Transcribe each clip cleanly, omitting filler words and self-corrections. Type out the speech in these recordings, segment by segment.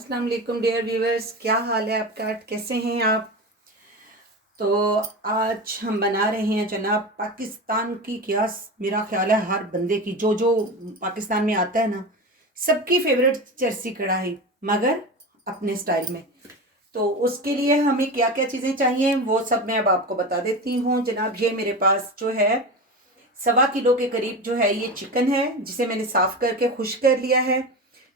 अस्सलाम वालेकुम dear viewers, क्या हाल है आपका? कैसे हैं आप? तो आज हम बना रहे हैं जनाब पाकिस्तान की, क्या मेरा ख्याल है हर बंदे की जो जो पाकिस्तान में आता है ना, सबकी फेवरेट चरसी कढ़ाई, मगर अपने स्टाइल में। तो उसके लिए हमें क्या क्या चीज़ें चाहिए वो सब मैं अब आपको बता देती हूँ जनाब। ये मेरे पास जो है 1.25 किलो के करीब जो है ये चिकन है, जिसे मैंने साफ करके खुश कर लिया है।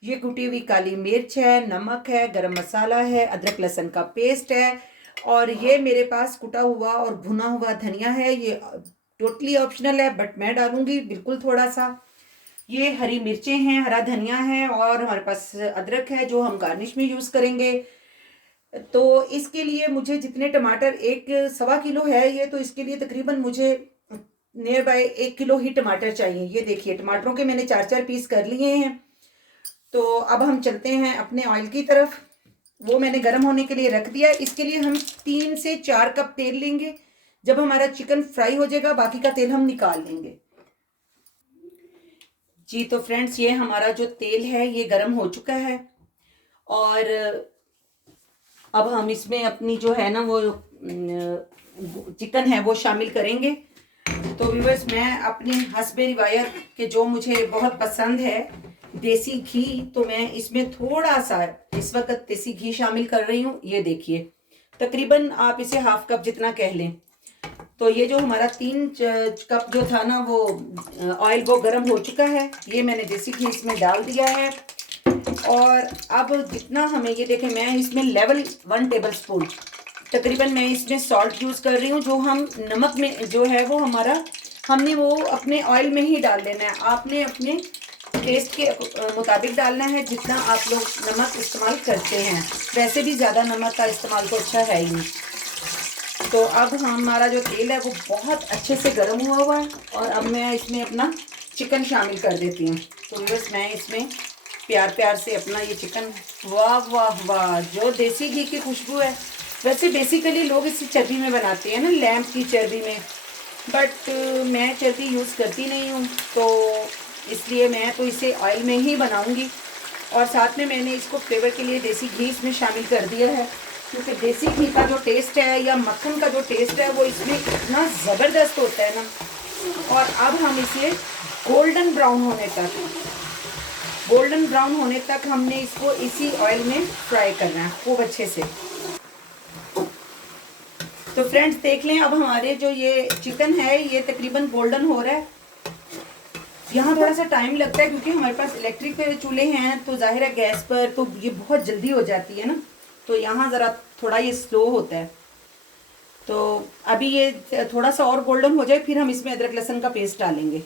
ये कुटी हुई काली मिर्च है, नमक है, गरम मसाला है, अदरक लहसुन का पेस्ट है, और ये मेरे पास कुटा हुआ और भुना हुआ धनिया है। ये टोटली ऑप्शनल है बट मैं डालूंगी बिल्कुल थोड़ा सा। ये हरी मिर्चें हैं, हरा धनिया है, और हमारे पास अदरक है जो हम गार्निश में यूज़ करेंगे। तो इसके लिए मुझे जितने टमाटर, एक 1.25 किलो है ये, तो इसके लिए तकरीबन मुझे नियर बाय 1 किलो ही टमाटर चाहिए। ये देखिए टमाटरों के मैंने 4 4 पीस कर लिए हैं। तो अब हम चलते हैं अपने ऑयल की तरफ। वो मैंने गर्म होने के लिए रख दिया। इसके लिए हम 3 से 4 कप तेल लेंगे। जब हमारा चिकन फ्राई हो जाएगा बाकी का तेल हम निकाल लेंगे। जी तो फ्रेंड्स, ये हमारा जो तेल है ये गर्म हो चुका है, और अब हम इसमें अपनी जो है ना वो चिकन है वो शामिल करेंगे। तो व्यूअर्स, मैं अपनी हस्बे रिवायत के जो मुझे बहुत पसंद है देसी घी, तो मैं इसमें थोड़ा सा इस वक्त देसी घी शामिल कर रही हूँ। ये देखिए तकरीबन आप इसे 1/2 कप जितना कह लें। तो ये जो हमारा 3 कप जो था ना वो ऑयल, वो गर्म हो चुका है। ये मैंने देसी घी इसमें डाल दिया है। और अब जितना हमें, ये देखें मैं इसमें लेवल 1 टेबल स्पून तकरीबन मैं इसमें सॉल्ट यूज़ कर रही हूँ। जो हम नमक में जो है वो हमारा, हमने वो अपने ऑयल में ही डाल लेना है। आपने अपने टेस्ट के मुताबिक डालना है जितना आप लोग नमक इस्तेमाल करते हैं। वैसे भी ज़्यादा नमक का इस्तेमाल तो अच्छा है ही नहीं। तो अब हमारा जो तेल है वो बहुत अच्छे से गर्म हुआ है, और अब मैं इसमें अपना चिकन शामिल कर देती हूँ। तो बस मैं इसमें प्यार प्यार से अपना ये चिकन, वाह वाह वाह, जो देसी घी की खुशबू है। वैसे बेसिकली लोग इसे चर्बी में बनाते हैं ना, लैम्प की चर्बी में, बट मैं चर्बी यूज़ करती नहीं हूँ, तो इसलिए मैं तो इसे ऑयल में ही बनाऊँगी। और साथ में मैंने इसको फ्लेवर के लिए देसी घी इसमें शामिल कर दिया है, क्योंकि देसी घी का जो टेस्ट है या मक्खन का जो टेस्ट है वो इसमें इतना ज़बरदस्त होता है ना। और अब हम इसे गोल्डन ब्राउन होने तक हमने इसको इसी ऑयल में फ्राई करना है खूब अच्छे से। तो फ्रेंड्स देख लें, अब हमारे जो ये चिकन है ये तकरीबन गोल्डन हो रहा है। यहाँ थोड़ा सा टाइम लगता है क्योंकि हमारे पास इलेक्ट्रिक चूल्हे हैं, तो जाहिर है गैस पर तो ये बहुत जल्दी हो जाती है ना, तो यहाँ ज़रा थोड़ा ये स्लो होता है। तो अभी ये थोड़ा सा और गोल्डन हो जाए फिर हम इसमें अदरक लहसुन का पेस्ट डालेंगे।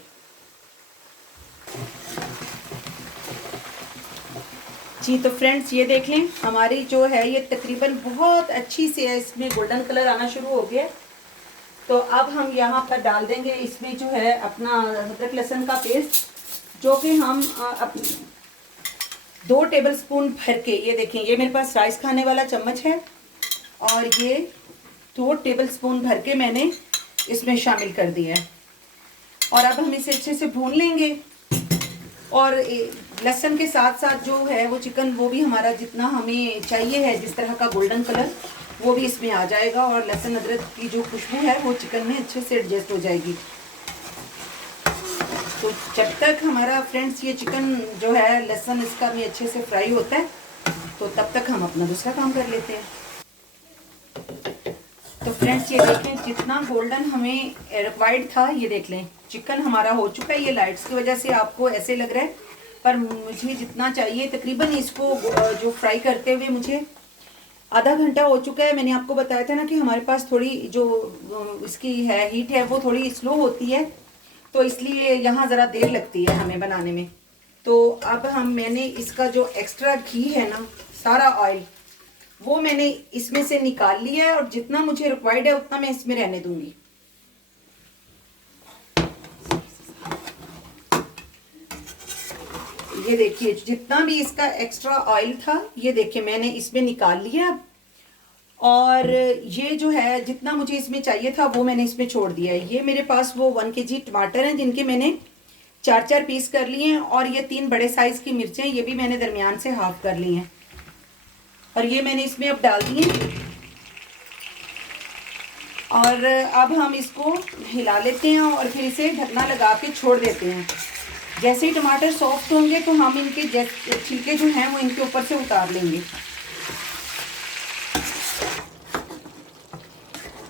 जी तो फ्रेंड्स, ये देख लें हमारी जो है ये तकरीबन बहुत अच्छी से है, इसमें गोल्डन कलर आना शुरू हो गया। तो अब हम यहाँ पर डाल देंगे इसमें जो है अपना अदरक लहसुन का पेस्ट, जो कि हम 2 टेबल स्पून भर के, ये देखें ये मेरे पास राइस खाने वाला चम्मच है, और ये 2 टेबल स्पून भर के मैंने इसमें शामिल कर दिया है। और अब हम इसे अच्छे से भून लेंगे। और लहसुन के साथ साथ जो है वो चिकन, वो भी हमारा जितना हमें चाहिए है जिस तरह का गोल्डन कलर, वो भी इसमें आ जाएगा, और लहसुन अदरक की जो खुशबू है वो चिकन में अच्छे से एडजस्ट हो जाएगी। तो जब तक हमारा फ्रेंड्स ये चिकन जो है लहसुन इसका भी अच्छे से फ्राई होता है, तो तब तक हम अपना दूसरा काम कर लेते हैं। तो फ्रेंड्स ये देखें जितना गोल्डन हमें रिक्वायर्ड था, ये देख लें चिकन हमारा हो चुका है। ये लाइट्स की वजह से आपको ऐसे लग रहा है, पर मुझे जितना चाहिए तकरीबन इसको जो फ्राई करते हुए मुझे आधा घंटा हो चुका है। मैंने आपको बताया था ना कि हमारे पास थोड़ी जो इसकी है हीट है वो थोड़ी स्लो होती है, तो इसलिए यहाँ ज़रा देर लगती है हमें बनाने में। तो अब मैंने इसका जो एक्स्ट्रा घी है ना, सारा ऑयल, वो मैंने इसमें से निकाल लिया है, और जितना मुझे रिक्वायर्ड है उतना मैं इसमें रहने दूंगी। ये देखिए जितना भी इसका एक्स्ट्रा ऑयल था, ये देखिए मैंने इसमें निकाल लिया। और ये जो है जितना मुझे इसमें चाहिए था वो मैंने इसमें छोड़ दिया है। ये मेरे पास वो 1 kg टमाटर हैं जिनके मैंने 4 4 पीस कर लिए हैं, और ये 3 बड़े साइज की मिर्चें, ये भी मैंने दरमियान से हाफ कर ली हैं। और ये मैंने इसमें अब डाल दिए और अब हम इसको हिला लेते हैं और फिर इसे ढकना लगा के छोड़ देते हैं। जैसे ही टमाटर सॉफ्ट होंगे तो हम इनके छिलके जो हैं वो इनके ऊपर से उतार लेंगे।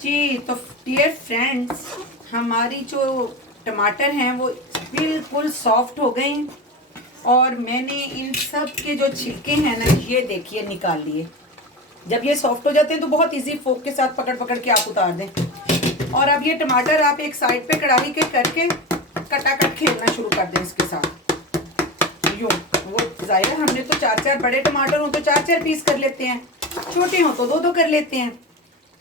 जी तो डियर फ्रेंड्स, हमारी जो टमाटर हैं वो बिल्कुल सॉफ्ट हो गए हैं और मैंने इन सब के जो छिलके हैं ना, ये देखिए निकाल लिए। जब ये सॉफ्ट हो जाते हैं तो बहुत इजी फोक के साथ पकड़ पकड़ के आप उतार दें। और अब ये टमाटर आप एक साइड पे कढ़ाई के करके कटाकट खेलना शुरू कर दें इसके साथ। यूँ वो ज़ाहिर है हमने तो 4-4 बड़े टमाटर हो तो 4-4 पीस कर लेते हैं, छोटे हो तो 2-2 कर लेते हैं।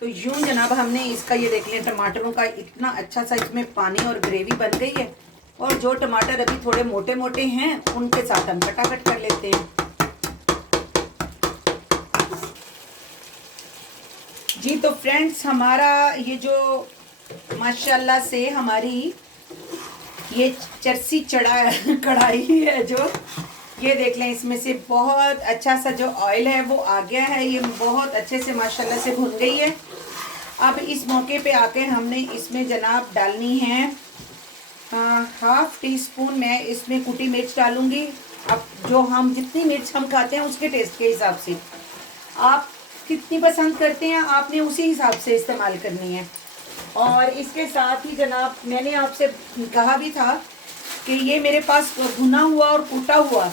तो यूँ जनाब हमने इसका ये देख लें टमाटरों का इतना अच्छा सा इसमें पानी और ग्रेवी बन गई है। और जो टमाटर अभी थोड़े मोटे मोटे हैं उनके साथ हम कटाकट कर लेते हैं। जी तो फ्रेंड्स, हमारा ये जो माशाल्लाह से हमारी ये चरसी कढ़ाई है जो, ये देख लें इसमें से बहुत अच्छा सा जो ऑयल है वो आ गया है। ये बहुत अच्छे से माशाल्लाह से भुन गई है। अब इस मौके पे आके हमने इसमें जनाब डालनी है 1/2 टीस्पून मैं इसमें कुटी मिर्च डालूंगी। अब जो हम जितनी मिर्च हम खाते हैं उसके टेस्ट के हिसाब से, आप कितनी पसंद करते हैं आपने उसी हिसाब से इस्तेमाल करनी है। और इसके साथ ही जनाब मैंने आपसे कहा भी था कि ये मेरे पास भुना हुआ और कूटा हुआ,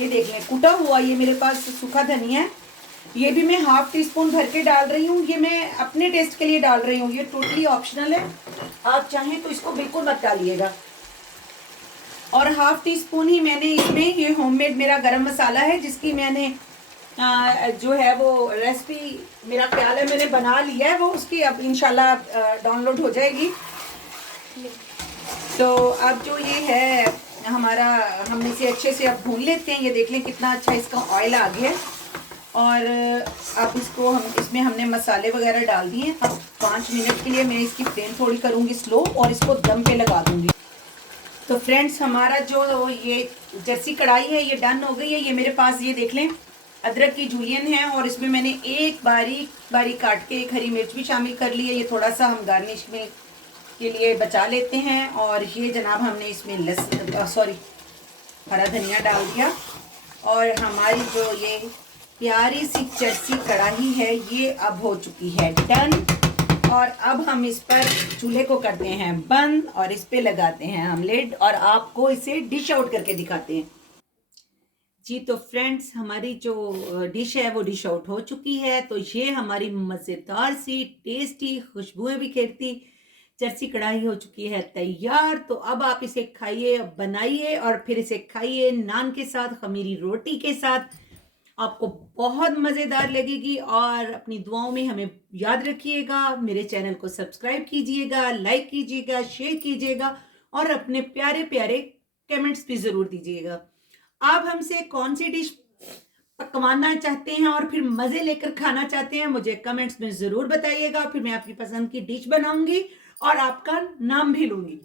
ये देख लें कूटा हुआ, ये मेरे पास सूखा धनिया है, ये भी मैं 1/2 टीस्पून भर के डाल रही हूँ। ये मैं अपने टेस्ट के लिए डाल रही हूँ, ये टोटली ऑप्शनल है, आप चाहें तो इसको बिल्कुल मत डालिएगा। और 1/2 टीस्पून ही मैंने इसमें ये होममेड मेरा गरम मसाला है जिसकी मैंने जो है वो रेसिपी मेरा ख्याल है मैंने बना लिया है, वो उसकी अब इंशाल्लाह डाउनलोड हो जाएगी। तो अब जो ये है हमारा, हम इसे अच्छे से अब भून लेते हैं। ये देख लें कितना अच्छा इसका ऑयल आ गया है। और अब इसको हम इसमें हमने मसाले वगैरह डाल दिए। अब 5 मिनट के लिए मैं इसकी फ्लेम थोड़ी करूँगी स्लो और इसको दम पे लगा दूँगी। तो फ्रेंड्स, हमारा जो ये जर्सी कढ़ाई है ये डन हो गई है। ये मेरे पास ये देख लें अदरक की जूलियन है और इसमें मैंने एक बारीक बारीक काट के एक हरी मिर्च भी शामिल कर ली है। ये थोड़ा सा हम गार्निश में के लिए बचा लेते हैं। और ये जनाब हमने इसमें हरा धनिया डाल दिया। और हमारी जो ये प्यारी सी जर्सी कढ़ाई है ये अब हो चुकी है डन। और अब हम इस पर चूल्हे को करते हैं बंद और इस पे लगाते हैं हम लिड और आपको इसे डिश आउट करके दिखाते हैं। जी तो फ्रेंड्स, हमारी जो डिश है वो डिश आउट हो चुकी है। तो ये हमारी मज़ेदार सी टेस्टी खुशबुएं बिखेरती जर्सी कढ़ाई हो चुकी है तैयार। तो अब आप इसे खाइए, बनाइए और फिर इसे खाइए नान के साथ, खमीरी रोटी के साथ, आपको बहुत मज़ेदार लगेगी। और अपनी दुआओं में हमें याद रखिएगा। मेरे चैनल को सब्सक्राइब कीजिएगा, लाइक कीजिएगा, शेयर कीजिएगा और अपने प्यारे प्यारे कमेंट्स भी ज़रूर दीजिएगा। आप हमसे कौन सी डिश पकवाना चाहते हैं और फिर मज़े लेकर खाना चाहते हैं मुझे कमेंट्स में ज़रूर बताइएगा। फिर मैं आपकी पसंद की डिश बनाऊंगी और आपका नाम भी लूंगी।